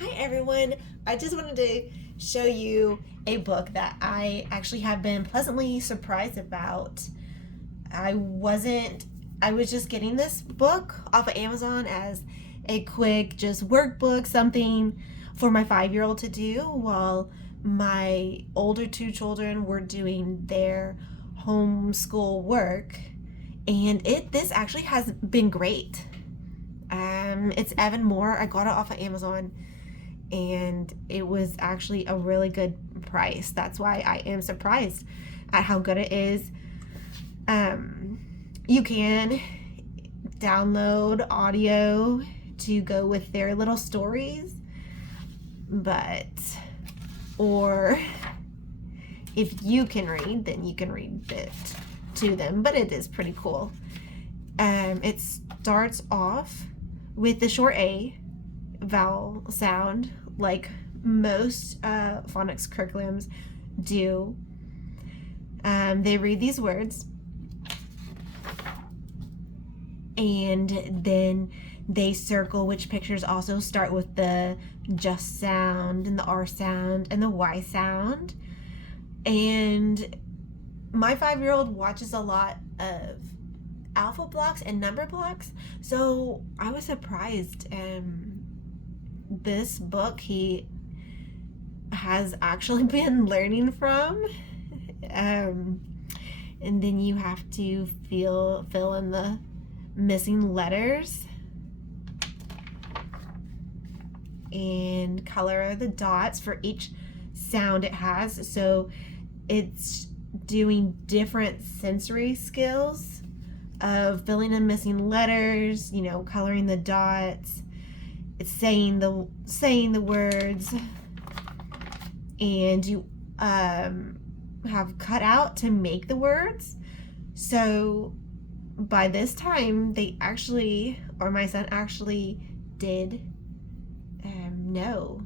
Hi everyone, I just wanted to show you a book that I actually have been pleasantly surprised about. I was just getting this book off of Amazon as a quick just workbook, something for my 5-year-old to do while my older two children were doing their homeschool work. And this actually has been great. It's Evan-Moor. I got it off of Amazon and it was actually a really good price. That's why I am surprised at how good it is. You can download audio to go with their little stories, or if you can read, then you can read it to them, but it is pretty cool. It starts off with the short A vowel sound, like most phonics curriculums do. They read these words, and then they circle which pictures also start with the just sound and the R sound and the Y sound. And my 5-year-old watches a lot of alpha blocks and number blocks, so I was surprised. This book he has actually been learning from, and then you have to fill in the missing letters and color the dots for each sound it has. So it's doing different sensory skills of filling in missing letters, coloring the dots. It's saying the words, and you have cut out to make the words. So by this time, my son actually did know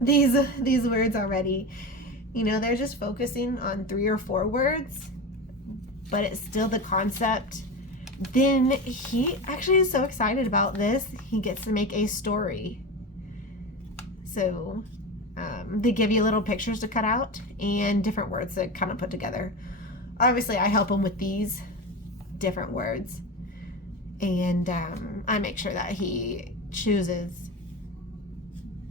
these words already. They're just focusing on 3 or 4 words, but it's still the concept. Then he actually is so excited about this, he gets to make a story. So they give you little pictures to cut out and different words to kind of put together. Obviously, I help him with these different words, and I make sure that he chooses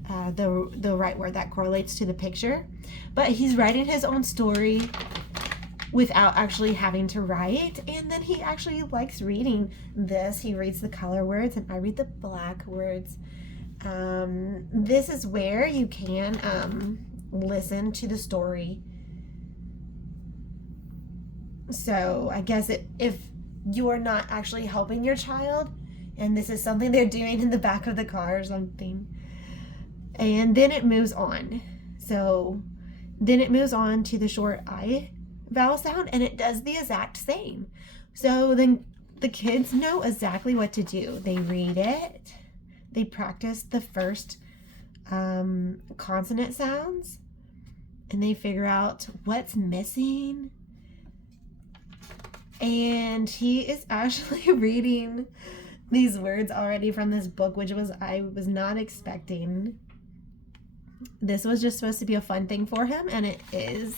the right word that correlates to the picture. But he's writing his own story without actually having to write, and then he actually likes reading this. He reads the color words and I read the black words. This is where you can listen to the story. So I guess if you are not actually helping your child and this is something they're doing in the back of the car or something, and then it moves on. So then it moves on to the short I vowel sound, and it does the exact same. So then the kids know exactly what to do. They read it, they practice the first consonant sounds, and they figure out what's missing. And he is actually reading these words already from this book, which I was not expecting. This was just supposed to be a fun thing for him, and it is.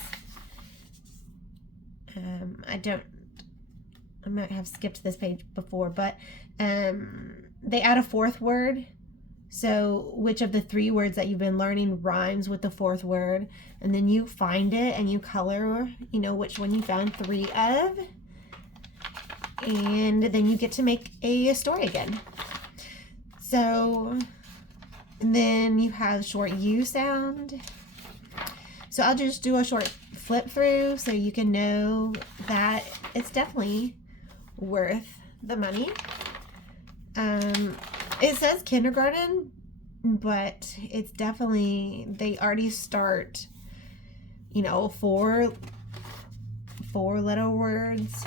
I might have skipped this page before, but they add a 4th word. So which of the 3 words that you've been learning rhymes with the 4th word, and then you find it and you color, which one you found 3 of, and then you get to make a story again. So, and then you have short U sound. So I'll just do a short flip through so you can know that it's definitely worth the money. It says kindergarten, but it's definitely, they already start, 4-letter words.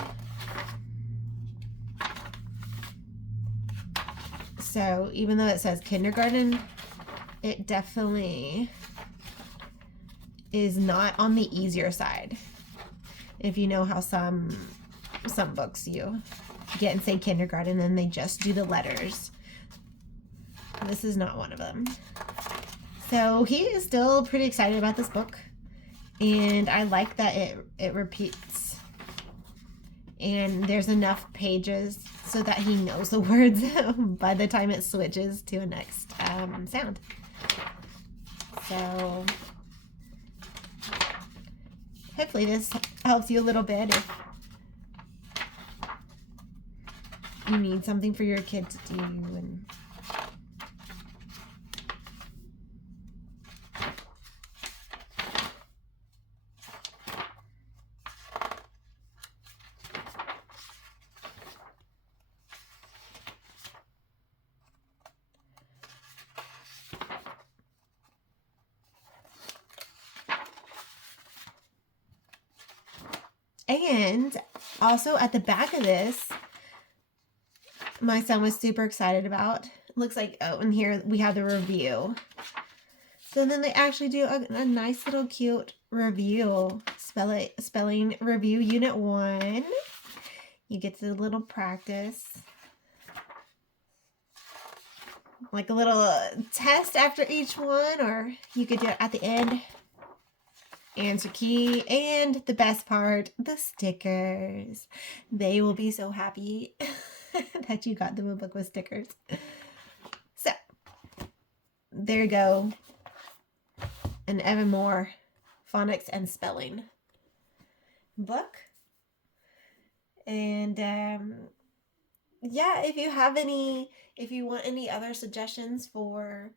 So even though it says kindergarten, it definitely is not on the easier side. If you know how some books you get and say kindergarten and they just do the letters. This is not one of them. So he is still pretty excited about this book, and I like that it repeats, and there's enough pages so that he knows the words by the time it switches to a next sound. So hopefully this helps you a little bit if you need something for your kid to do. And also at the back of this, my son was super excited about. It looks like, oh, and here we have the review. So then they actually do a nice little cute review, spelling review unit 1. You get to a little practice, like a little test after each one, or you could do it at the end. Answer key, and the best part, the stickers. They will be so happy that you got them a book with stickers. So there you go, an Evan-Moor phonics and spelling book. And yeah, if you want any other suggestions for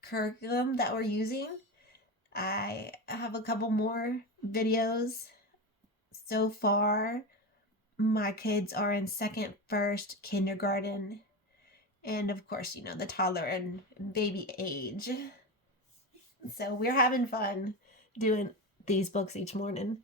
curriculum that we're using, I have a couple more videos. So far, my kids are in second, first, kindergarten, and of course, you know, the toddler and baby age. So we're having fun doing these books each morning.